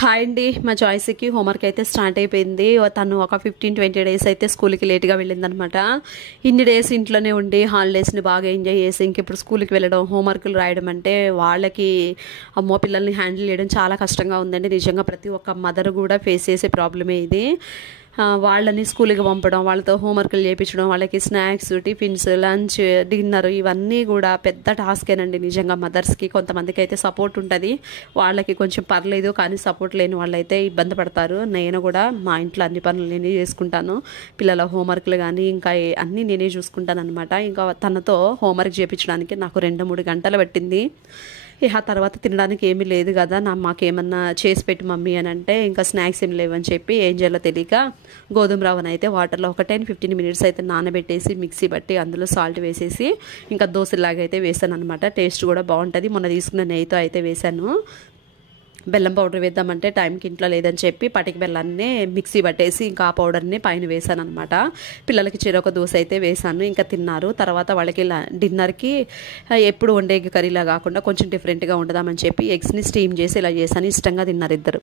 Hi అండి. మా జాయ్సీకి homework అయితే స్టార్ట్ అయిపోయింది. తను ఒక 15-20 డేస్ అయితే స్కూల్కి లేట్గా వెళ్ళిందనమాట. ఇన్ని డేస్ ఇంట్లోనే ఉండి హాలిడేస్ని బాగా ఎంజాయ్ చేసి ఇంక ఇప్పుడు స్కూల్కి వెళ్ళడం, హోంవర్క్లు రాయడం అంటే వాళ్ళకి అమ్మో పిల్లల్ని హ్యాండిల్ చేయడం చాలా కష్టంగా ఉందండి. నిజంగా ప్రతి ఒక్క మదర్ కూడా ఫేస్ చేసే ప్రాబ్లమే ఇది. వాళ్ళని స్కూల్కి పంపడం, వాళ్ళతో హోంవర్క్లు చేయించడం, వాళ్ళకి స్నాక్స్, టిఫిన్స్, లంచ్, డిన్నర్ ఇవన్నీ కూడా పెద్ద టాస్కేనండి నిజంగా మదర్స్కి. కొంతమందికి అయితే సపోర్ట్ ఉంటుంది, వాళ్ళకి కొంచెం పర్లేదు, కానీ సపోర్ట్ లేని వాళ్ళైతే ఇబ్బంది పడతారు. నేను కూడా మా ఇంట్లో అన్ని పనులు నేనే చేసుకుంటాను. పిల్లల హోంవర్క్లు కానీ ఇంకా అన్నీ నేనే చూసుకుంటాను అనమాట. ఇంకా తనతో హోంవర్క్ చేయించడానికి నాకు 2-3 గంటలు పట్టింది. ఇక తర్వాత తినడానికి ఏమీ లేదు కదా, మాకేమన్నా చేసి పెట్టి మమ్మీ అని అంటే ఇంకా స్నాక్స్ ఏమి లేవని చెప్పి ఏం చేయాలో తెలియక గోధుమ రవ్వను అయితే వాటర్లో ఒక 10-15 మినిట్స్ అయితే నానబెట్టేసి మిక్సీ బట్టి అందులో సాల్ట్ వేసేసి ఇంకా దోశలాగా అయితే వేసాను అనమాట. టేస్ట్ కూడా బాగుంటుంది. మొన్న తీసుకున్న నెయ్యితో అయితే వేసాను. బెల్లం పౌడర్ వేద్దామంటే టైంకి ఇంట్లో లేదని చెప్పి పటికి బెల్లాన్ని మిక్సీ పట్టేసి ఇంకా ఆ పౌడర్ని పైన వేసాను అనమాట. పిల్లలకి చెరొక దోశ అయితే వేసాను, ఇంకా తిన్నారు. తర్వాత వాళ్ళకి డిన్నర్కి ఎప్పుడు వండే కర్రీలా కాకుండా కొంచెం డిఫరెంట్గా ఉండదామని చెప్పి ఎగ్స్ని స్టీమ్ చేసి ఇలా చేశాను. ఇష్టంగా తిన్నారు ఇద్దరు.